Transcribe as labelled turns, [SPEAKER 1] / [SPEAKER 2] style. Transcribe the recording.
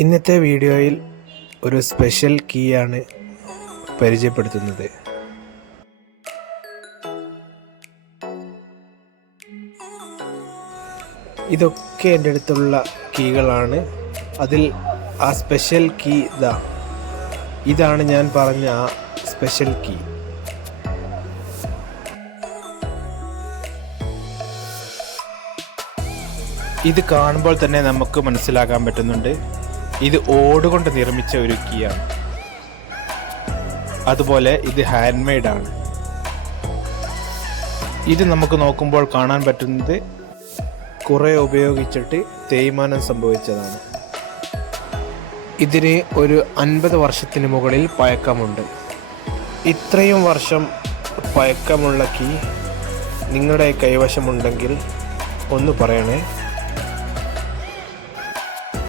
[SPEAKER 1] ഇന്നത്തെ വീഡിയോയിൽ ഒരു സ്പെഷ്യൽ കീ ആണ് പരിചയപ്പെടുത്തുന്നത്. ഇതൊക്കെ എന്റെ അടുത്തുള്ള കീകളാണ്. അതിൽ ആ സ്പെഷ്യൽ കീ ഇതാ ഇതാണ് ഞാൻ പറഞ്ഞ ആ സ്പെഷ്യൽ കീ. ഇത് കാണുമ്പോൾ തന്നെ നമുക്ക് മനസ്സിലാക്കാൻ പറ്റുന്നുണ്ട്. ഇത് ഓടുകൊണ്ട് നിർമ്മിച്ച ഒരു കീയാണ് അതുപോലെ ഇത് ഹാൻഡ് മെയ്ഡ് ആണ്. ഇത് നമുക്ക് നോക്കുമ്പോൾ കാണാൻ പറ്റുന്നത് കുറെ ഉപയോഗിച്ചിട്ട് തേയ്മാനം സംഭവിച്ചതാണ്. ഇതിന് ഒരു അൻപത് വർഷത്തിന് മുകളിൽ പഴക്കമുണ്ട്. ഇത്രയും വർഷം പഴക്കമുള്ള കീ നിങ്ങളുടെ കൈവശമുണ്ടെങ്കിൽ ഒന്ന് പറയണേ.